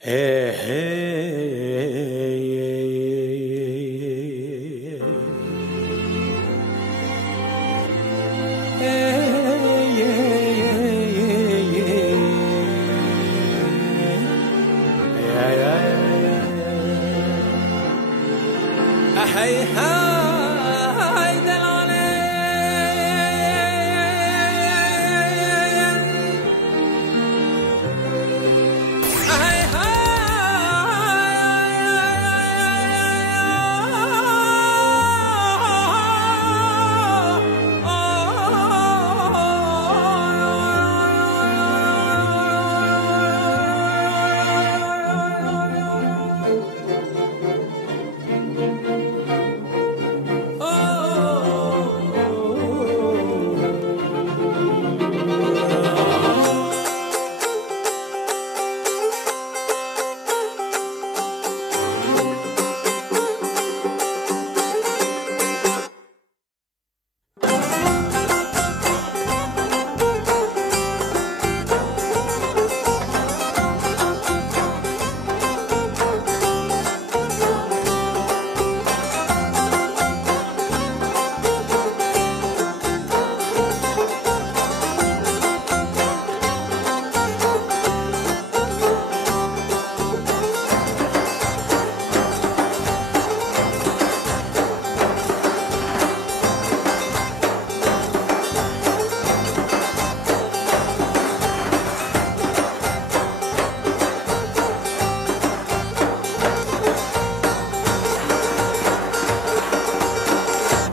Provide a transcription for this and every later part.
Hey, hey,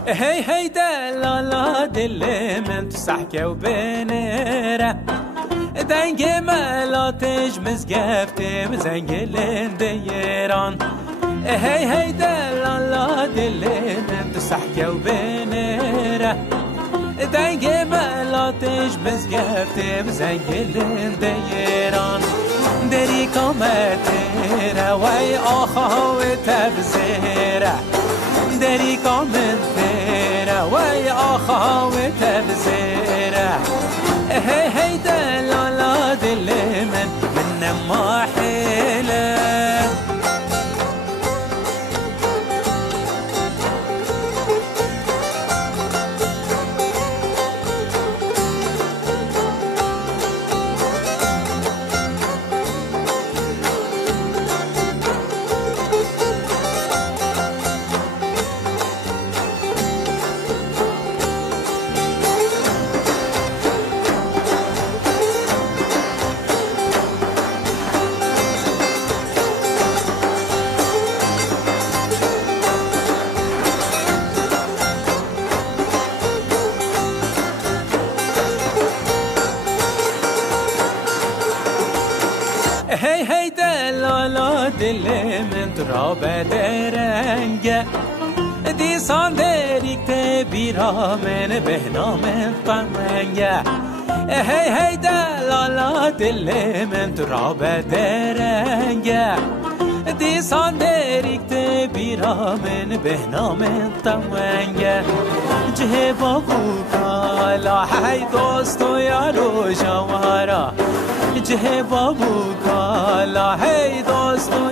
هی هی دلالا دل من تو سحکه و بنره دنگ ملاتش مزگفته مزنگ لنده ایران هی هی دلالا دل من تو سحکه و بنره دنگ ملاتش مزگفته مزنگ لنده ایران دری کامتره وی آخا و تبزیره دری کامتره وی آخا و تبزیره هی هی دلالا دل من ماحله هی هی دلالا دل من تو را بدرنگه دیسان دریکت بیرا من به نام فرمنگه هی هی دلالا دل من تو را بدرنگه دیسان دریکت بیرا من به نام فرمنگه جه بابو کالا هی دوست و یارو جوارا جه بابو کالا هی دوست و